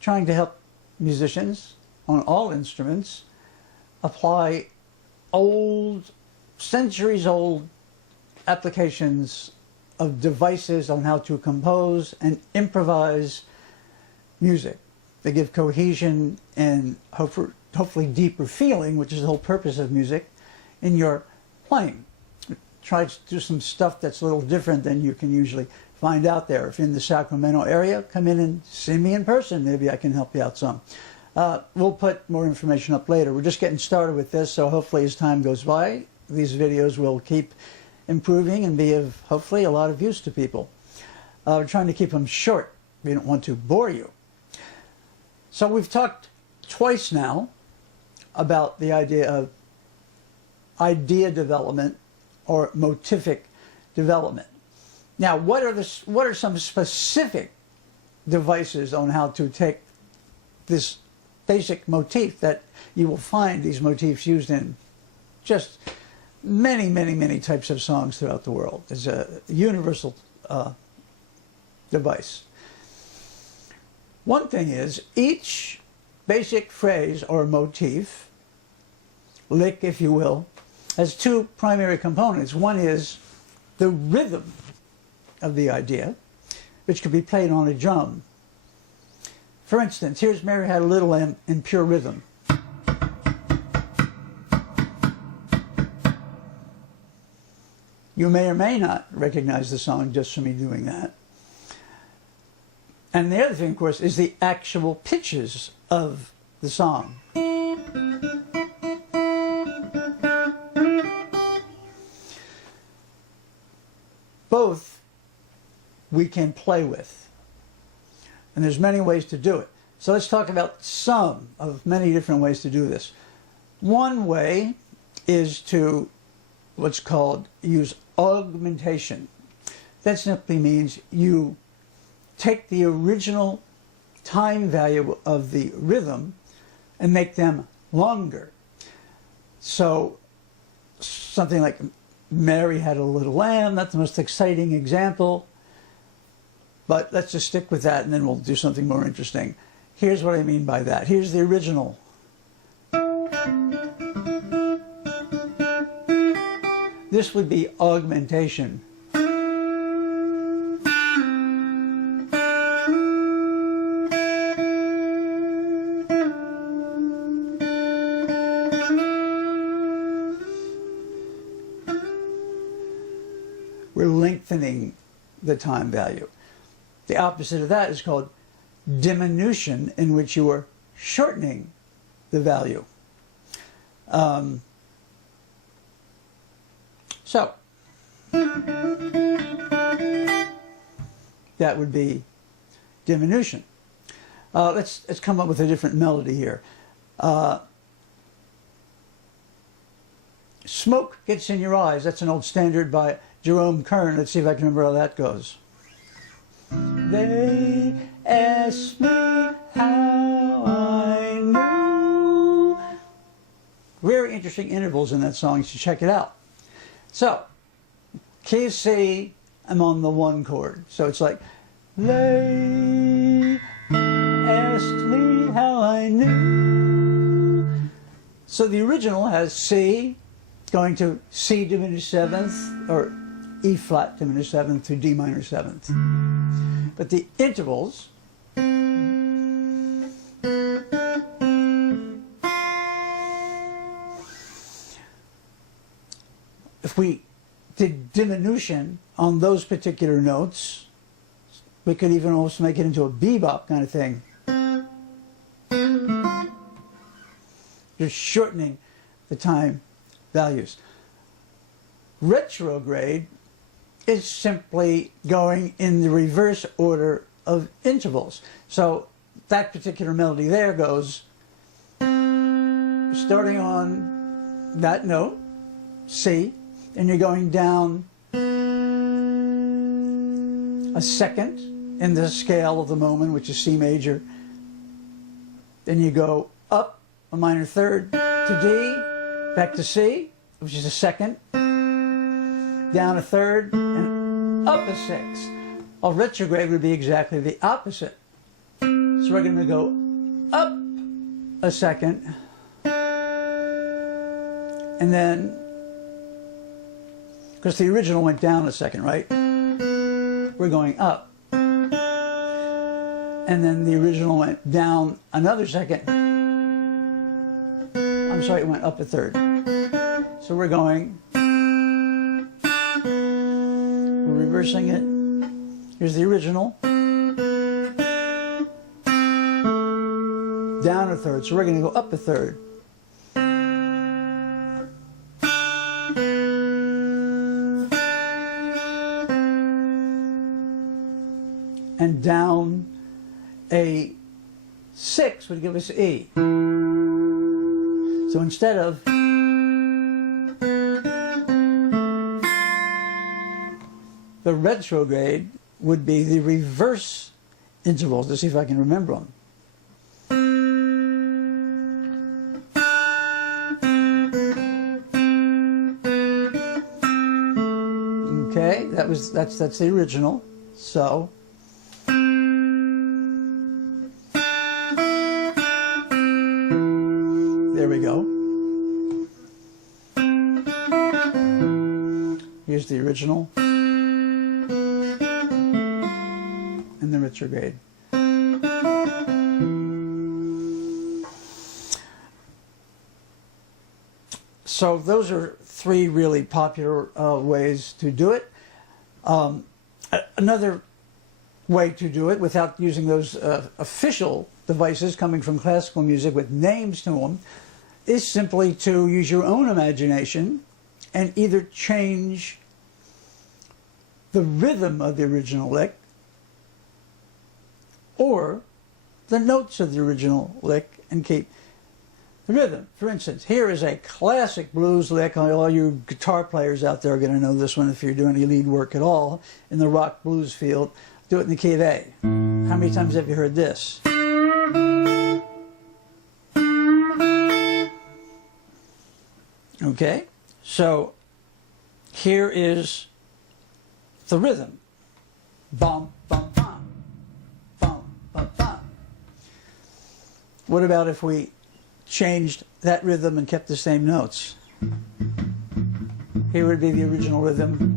trying to help musicians on all instruments apply old, centuries-old applications of devices on how to compose and improvise music. They give cohesion and hopefully deeper feeling, which is the whole purpose of music, in your playing. Try to do some stuff that's a little different than you can usually find out there. If you're in the Sacramento area, come in and see me in person. Maybe I can help you out some. We'll put more information up later. We're just getting started with this, so hopefully as time goes by, these videos will keep improving and be of, hopefully, a lot of use to people. We're trying to keep them short. We don't want to bore you. So we've talked twice now about the idea of idea development or motific development. Now, what are some specific devices on how to take this basic motif that you will find these motifs used in just many, many, many types of songs throughout the world? It's a universal device. One thing is, each basic phrase or motif, lick if you will, has two primary components. One is the rhythm of the idea, which could be played on a drum. For instance, here's Mary Had a Little Lamb in pure rhythm. You may or may not recognize the song just from me doing that. And the other thing, of course, is the actual pitches of the song. Both we can play with. And there's many ways to do it. So let's talk about some of many different ways to do this. One way is to what's called use augmentation. That simply means you take the original time value of the rhythm and make them longer. So something like Mary Had a Little Lamb, that's the most exciting example. But let's just stick with that and then we'll do something more interesting. Here's what I mean by that. Here's the original. This would be augmentation. We're lengthening the time value. The opposite of that is called diminution, in which you are shortening the value. So that would be diminution. Let's come up with a different melody here. Smoke Gets in Your Eyes. That's an old standard by Jerome Kern. Let's see if I can remember how that goes. They asked me how I knew. Very interesting intervals in that song. You should check it out. So, key of C, I'm on the one chord. So it's like, they asked me how I knew. So the original has C going to C diminished seventh, or E flat diminished seventh to D minor seventh. But the intervals if we did diminution on those particular notes, we could even almost make it into a bebop kind of thing. You're shortening the time values. Retrograde is simply going in the reverse order of intervals. So that particular melody there goes starting on that note, C, and you're going down a second in the scale of the moment, which is C major. Then you go up a minor third to D, back to C, which is a second, down a third, and up a sixth. Well, retrograde would be exactly the opposite. It's So we're going to go up a second, and then, because the original went down a second, right? We're going up. And then the original went down another second. I'm sorry, it went up a third. So we're going, we're reversing it. Here's the original. Down a third. So we're going to go up a third. And down a 6 would give us E. So instead of the retrograde would be the reverse intervals. Let's see if I can remember them. Okay, that's the original. So there we go. Here's the original and the retrograde. So those are three really popular ways to do it. Another way to do it without using those official devices coming from classical music with names to them is simply to use your own imagination and either change the rhythm of the original lick or the notes of the original lick and keep the rhythm. For instance, here is a classic blues lick. All you guitar players out there are going to know this one if you're doing any lead work at all in the rock blues field. Do it in the key of A. How many times have you heard this? Okay, so here is the rhythm. Bum, bum, bum. Bum, bum, bum. What about if we changed that rhythm and kept the same notes? Here would be the original rhythm.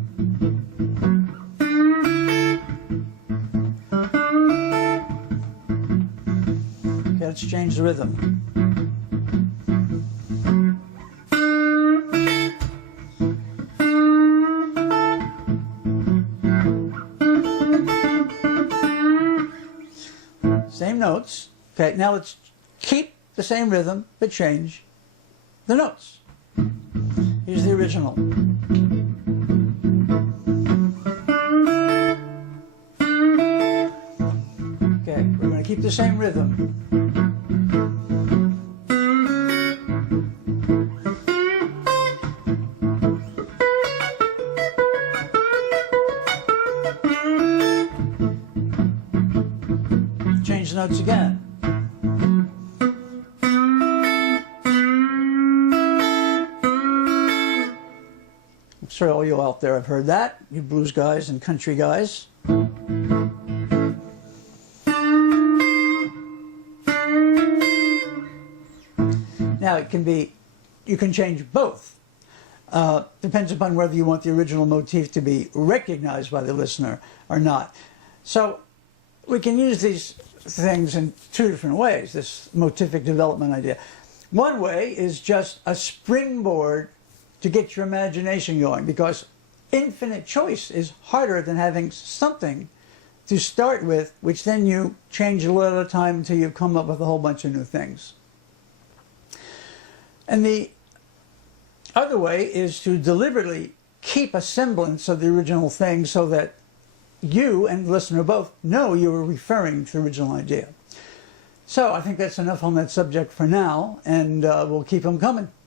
Okay, let's change the rhythm. Same notes. Okay, now let's keep the same rhythm, but change the notes. Here's the original. Okay, we're going to keep the same rhythm. Change the notes again. I'm sure all you out there have heard that, you blues guys and country guys. Now it can be, you can change both. Depends upon whether you want the original motif to be recognized by the listener or not. So we can use these things in two different ways, this motific development idea. One way is just a springboard to get your imagination going, because infinite choice is harder than having something to start with, which then you change a little at a time until you've come up with a whole bunch of new things. And the other way is to deliberately keep a semblance of the original thing so that you and the listener both know you were referring to the original idea. So I think that's enough on that subject for now, and we'll keep them coming.